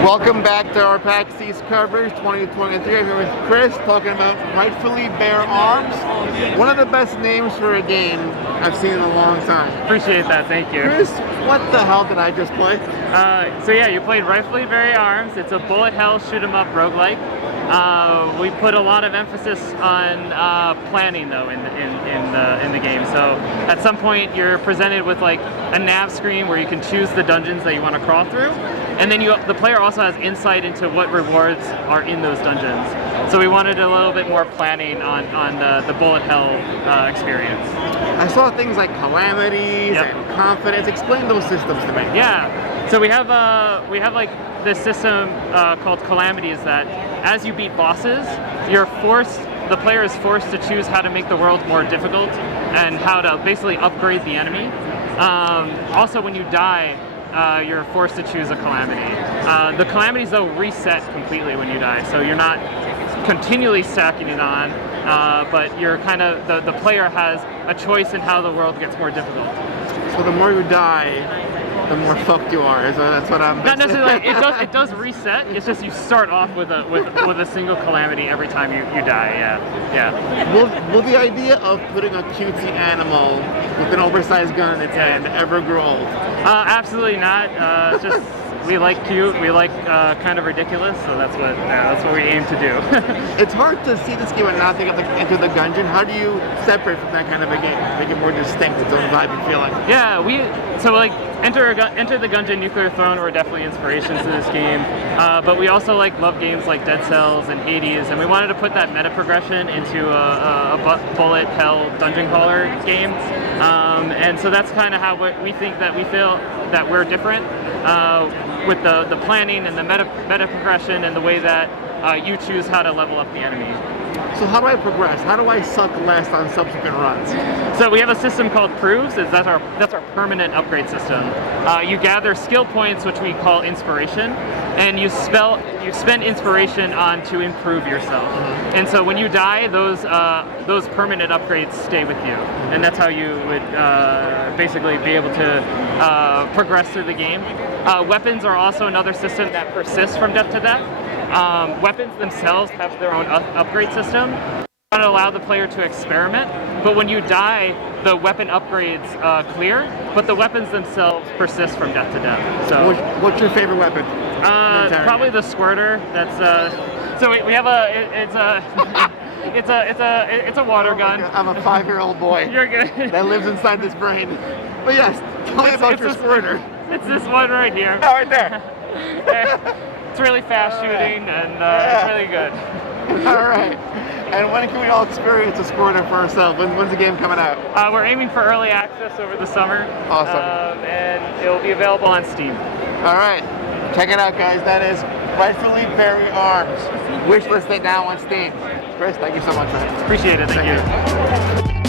Welcome back to our PAX East coverage 2023. I'm here with Chris talking about Rightfully Beary Arms. One of the best names for a game I've seen in a long time. Appreciate that, thank you. Chris, what the hell did I just play? So yeah, you played Rightfully Beary Arms. It's a bullet hell shoot 'em up roguelike. We put a lot of emphasis on planning though in the game. So at some point you're presented with like a nav screen where you can choose the dungeons that you want to crawl through, and then the player also has insight into what rewards are in those dungeons. So we wanted a little bit more planning on the bullet hell experience. I saw things like calamities and confidence. Explain those systems to me. Yeah. So we have like this system called calamities that as you beat bosses, the player is forced to choose how to make the world more difficult and how to basically upgrade the enemy. Also, when you die, you're forced to choose a calamity. The calamities though reset completely when you die, so you're not continually stacking it on, but you're kind of the player has a choice in how the world gets more difficult. So the more you die, the more fucked you are. So that's what I'm. Not necessarily. It does reset. It's just you start off with a single calamity every time you die. Yeah. Will the idea of putting a cutesy animal with an oversized gun in its hand ever grow old? Absolutely not. It's just we like cute. We like kind of ridiculous. So that's what we aim to do. It's hard to see this game and not think of Enter the Gungeon. How do you separate from that kind of a game? Make it more distinct, its own vibe and feeling. Yeah, Enter the Gungeon, Nuclear Throne were definitely inspirations to this game, but we also love games like Dead Cells and Hades, and we wanted to put that meta progression into a bullet hell dungeon crawler game, and so that's kind of how we think that we feel that we're different with the planning and the meta progression and the way that you choose how to level up the enemy. So how do I progress? How do I suck less on subsequent runs? So we have a system called Proves. That's our permanent upgrade system. You gather skill points, which we call inspiration, and you spend inspiration on to improve yourself. And so when you die, those permanent upgrades stay with you, and that's how you would basically be able to progress through the game. Weapons are also another system that persists from death to death. Weapons themselves have their own upgrade system. We want to allow the player to experiment, but when you die, the weapon upgrades clear, but the weapons themselves persist from death to death. So, what's your favorite weapon? Probably the Squirter. That's so we have it's a water gun. I'm a 5-year-old boy. You're good. That lives inside this brain. But yes, tell me about your Squirter. It's this one right here. Oh, right there. It's really fast shooting and it's really good. All right. And when can we all experience a Squirter for ourselves? When's the game coming out? We're aiming for early access over the summer. Awesome. And it will be available on Steam. All right. Check it out, guys. That is Rightfully Beary Arms. Wishlist it now on Steam. Chris, thank you so much, man. Appreciate it. Thank you.